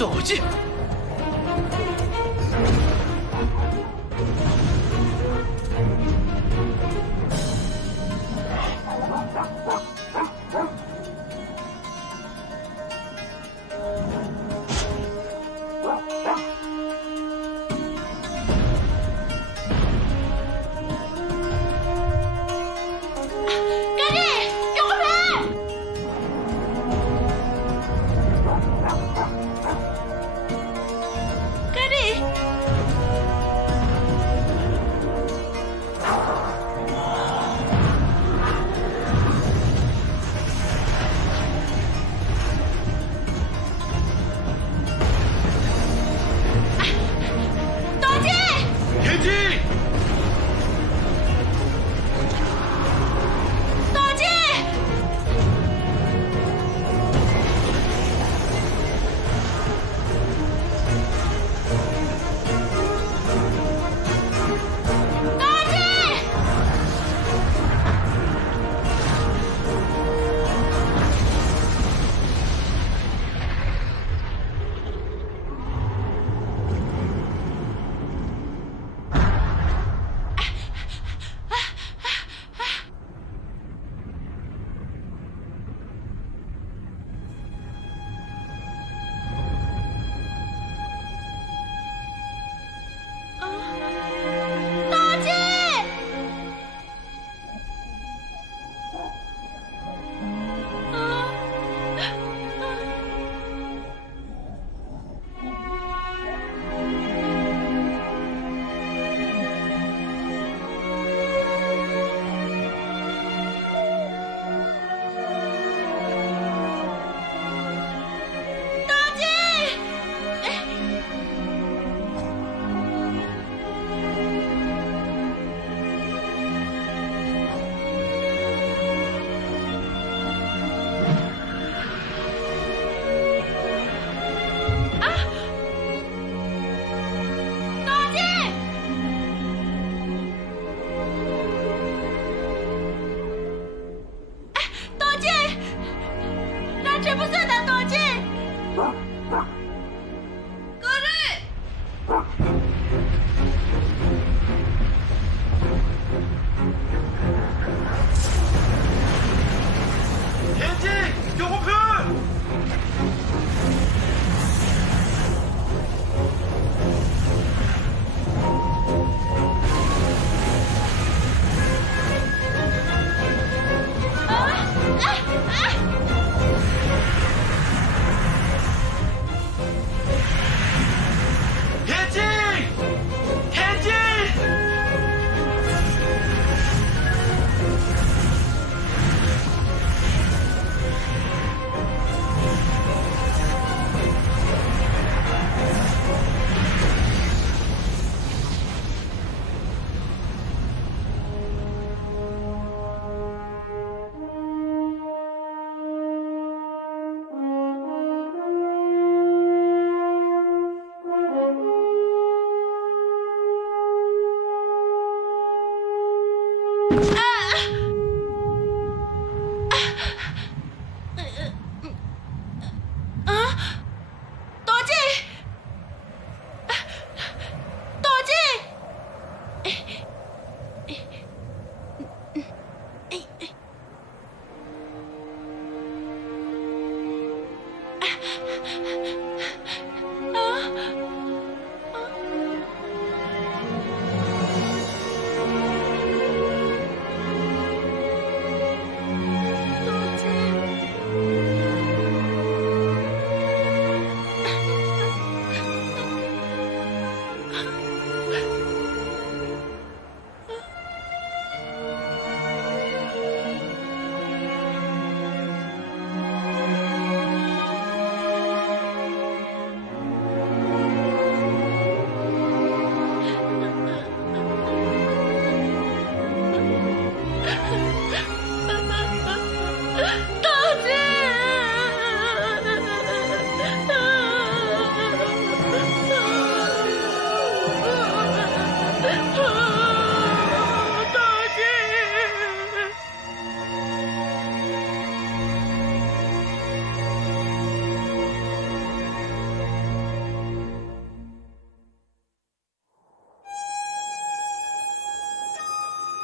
斗技。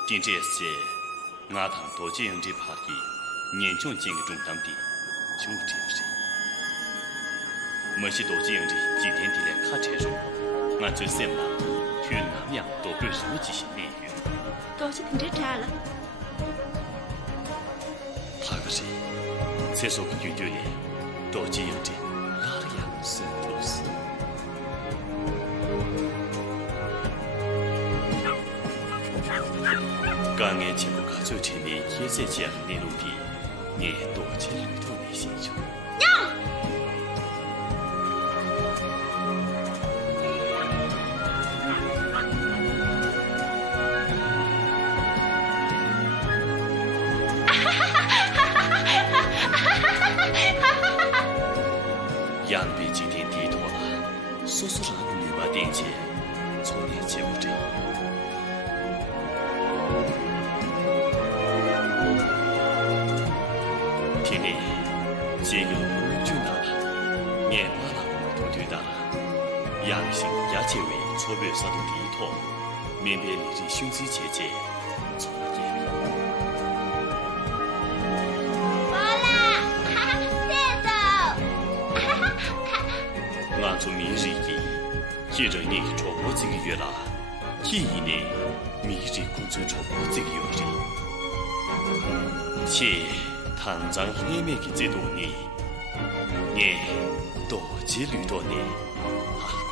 今这些俺堂多见人这爬的，年轻见个中当的，就这样子。没些多见人这几天的来看车上，俺最羡慕去南阳多干什么几些内容。多些停车站了。他个谁？厕所个女队里多见人这哪里样是都是。刚眼前不看最前面也在讲内陆地，也多见人多内心就。杨被今天低头了，说让女娃点钱，从年接过这。天内，这个我就拿了，年把了我都对到了。杨姓也结为错别杀到低头，免别离人兄弟姐姐，从了眼里。俺做明日的，一人呢超过这个月了，一年明日工作超过这个月了。且唐长里面的这多年，多积累多年，啊。